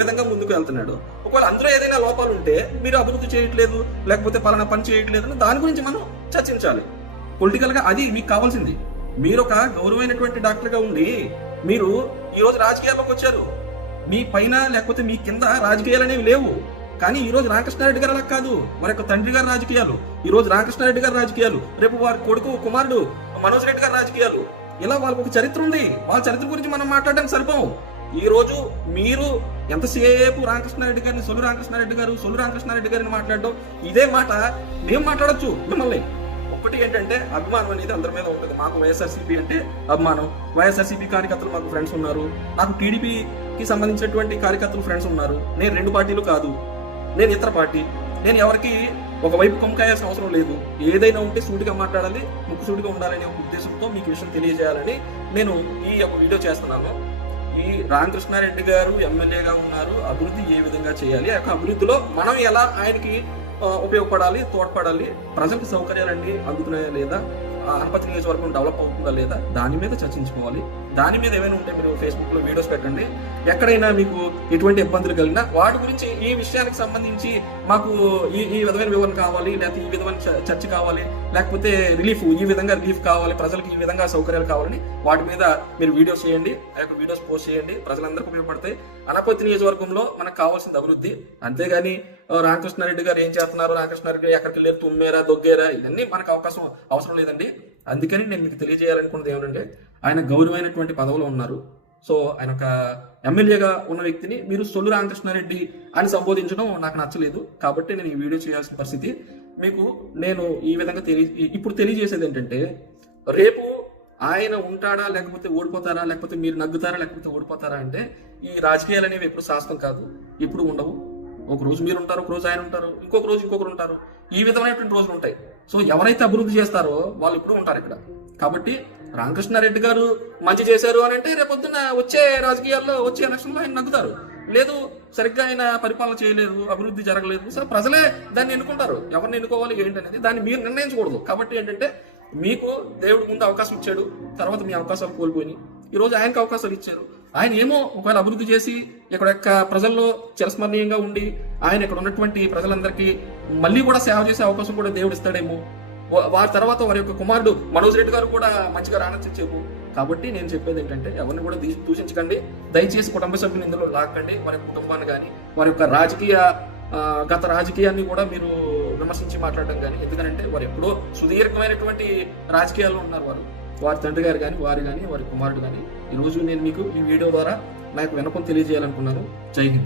విధంగా ముందుకు వెళ్తున్నాడు. ఒకవేళ అందులో ఏదైనా లోపాలు ఉంటే మీరు అభివృద్ధి చేయట్లేదు లేకపోతే పలానా పని చేయట్లేదు అని దాని గురించి మనం చర్చించాలి. పొలిటికల్గా అది మీకు కావాల్సింది. మీరు ఒక గౌరవమైనటువంటి డాక్టర్గా ఉండి మీరు ఈరోజు రాజకీయాల్లోకి వచ్చారు. మీ పైన లేకపోతే మీ కింద రాజకీయాలు అనేవి లేవు. కానీ ఈ రోజు రామకృష్ణారెడ్డి గారు అలా కాదు. మరి తండ్రి గారి రాజకీయాలు. ఈ రోజు రామకృష్ణారెడ్డి గారి రాజకీయాలు. రేపు వారి కొడుకు కుమారుడు మనోజ్ రెడ్డి గారి రాజకీయాలు. ఇలా వాళ్ళకు ఒక చరిత్ర ఉంది. వాళ్ళ చరిత్ర గురించి మనం మాట్లాడడానికి సరిపోవు ఈరోజు మీరు ఎంతసేపు రామకృష్ణారెడ్డి గారిని సొల్లు రామకృష్ణారెడ్డి గారు సొల్లు రామకృష్ణారెడ్డి గారిని మాట్లాడడం ఇదే మాట మేము మాట్లాడొచ్చు మిమ్మల్ని. ఒకటి ఏంటంటే అభిమానం అనేది అందరి మీద ఉంటుంది. మాకు వైఎస్ఆర్సీపీ అంటే అభిమానం. వైఎస్ఆర్సీపీ కార్యకర్తలు మాకు ఫ్రెండ్స్ ఉన్నారు. నాకు టీడీపీకి సంబంధించినటువంటి కార్యకర్తలు ఫ్రెండ్స్ ఉన్నారు. నేను రెండు పార్టీలు కాదు. నేను ఇతర పార్టీ. నేను ఎవరికి ఒకవైపు కొమ్మకాయాల్సిన అవసరం లేదు. ఏదైనా ఉంటే సూటిగా మాట్లాడాలి ముక్కు సూటిగా ఉండాలనే ఒక ఉద్దేశంతో మీకు విషయం తెలియజేయాలని నేను ఈ యొక్క వీడియో చేస్తున్నాను. ఈ రామకృష్ణారెడ్డి గారు ఎమ్మెల్యేగా ఉన్నారు. అభివృద్ధి ఏ విధంగా చేయాలి? ఆ యొక్క అభివృద్ధిలో మనం ఎలా ఆయనకి ఉపయోగపడాలి తోడ్పడాలి? ప్రజలకు సౌకర్యాలన్నీ అందుతున్నాయా లేదా? ఆ నియోజకవర్గం డెవలప్ అవుతుందా లేదా? దాని మీద చర్చించుకోవాలి. దాని మీద ఏమైనా ఉంటే మీరు ఫేస్బుక్లో వీడియోస్ పెట్టండి. ఎక్కడైనా మీకు ఎటువంటి ఇబ్బందులు కలిగినా వాటి గురించి ఈ విషయానికి సంబంధించి మాకు ఈ ఈ విధమైన వివరణ కావాలి లేకపోతే ఈ విధమైన చ- చర్చ కావాలి. లేకపోతే రిలీఫ్ ఈ విధంగా రిలీఫ్ కావాలి ప్రజలకు ఈ విధంగా సౌకర్యాలు కావాలని వాటి మీద మీరు వీడియోస్ చేయండి ఆ యొక్క వీడియోస్ పోస్ట్ చేయండి ప్రజలందరికీ ఉపయోగపడతాయి. అనపతి నియోజకవర్గంలో మనకు కావాల్సింది అభివృద్ధి. అంతేగాని రామకృష్ణారెడ్డి గారు ఏం చేస్తున్నారు? రామకృష్ణారెడ్డి ఎక్కడికి వెళ్ళారు? తుమ్మేరా దొగ్గేరా ఇవన్నీ మనకు అవకాశం అవసరం లేదండి. అందుకని నేను మీకు తెలియజేయాలనుకున్నది ఏమంటే ఆయన గౌరవమైనటువంటి పదవులు ఉన్నారు. సో ఆయన ఒక ఎమ్మెల్యేగా ఉన్న వ్యక్తిని మీరు సొల్లు రామకృష్ణారెడ్డి అని సంబోధించడం నాకు నచ్చలేదు. కాబట్టి నేను ఈ వీడియో చేయాల్సిన పరిస్థితి. మీకు నేను ఈ విధంగా తెలియ ఇప్పుడు తెలియజేసేది ఏంటంటే రేపు ఆయన ఉంటాడా లేకపోతే ఓడిపోతారా లేకపోతే మీరు నగ్గుతారా లేకపోతే ఓడిపోతారా అంటే ఈ రాజకీయాలు అనేవి ఎప్పుడు శాస్త్రం కాదు ఇప్పుడు ఉండవు. ఒక రోజు మీరు ఉంటారు ఒక రోజు ఆయన ఉంటారు ఇంకొక రోజు ఇంకొకరు ఉంటారు. ఈ విధమైనటువంటి రోజులు ఉంటాయి. సో ఎవరైతే అభివృద్ధి చేస్తారో వాళ్ళు ఇప్పుడు ఉంటారు ఇక్కడ. కాబట్టి రామకృష్ణారెడ్డి గారు మంచి చేశారు అని అంటే రేపొద్దున వచ్చే రాజకీయాల్లో వచ్చే ఎలక్షన్లో ఆయన నగ్గుతారు. లేదు సరిగ్గా ఆయన పరిపాలన చేయలేదు అభివృద్ధి జరగలేదు. సరే ప్రజలే దాన్ని ఎన్నుకుంటారు. ఎవరిని ఎన్నుకోవాలి ఏంటి అనేది దాన్ని మీరు నిర్ణయించకూడదు. కాబట్టి ఏంటంటే మీకు దేవుడు ముందు అవకాశం ఇచ్చాడు తర్వాత మీ అవకాశాలు కోల్పోయి ఈ రోజు ఆయనకు అవకాశాలు ఇచ్చారు. ఆయన ఏమో ఒకవేళ అభివృద్ధి చేసి ఇక్కడ యొక్క ప్రజల్లో చిరస్మరణీయంగా ఉండి ఆయన ఇక్కడ ఉన్నటువంటి ప్రజలందరికీ మళ్ళీ కూడా సేవ చేసే అవకాశం కూడా దేవుడు ఇస్తాడేమో. వారి తర్వాత వారి యొక్క కుమారుడు మనోజ్ రెడ్డి గారు కూడా మంచిగా రాణించు కాబట్టి నేను చెప్పేది ఏంటంటే ఎవరిని కూడా దూషించకండి. దయచేసి కుటుంబ సభ్యులు ఇందులో లాక్కండి. వారి కుటుంబాన్ని కానీ వారి యొక్క రాజకీయ గత రాజకీయాన్ని కూడా మీరు విమర్శించి మాట్లాడడం కానీ ఎందుకంటే వారు ఎప్పుడో సుదీర్ఘమైనటువంటి రాజకీయాల్లో ఉన్నారు వారు. వారి తండ్రి గారు కానీ వారు కానీ వారి కుమారుడు కానీ ఈ రోజు నేను మీకు ఈ వీడియో ద్వారా నాకు వినపం తెలియజేయాలనుకున్నాను. జై హింద్.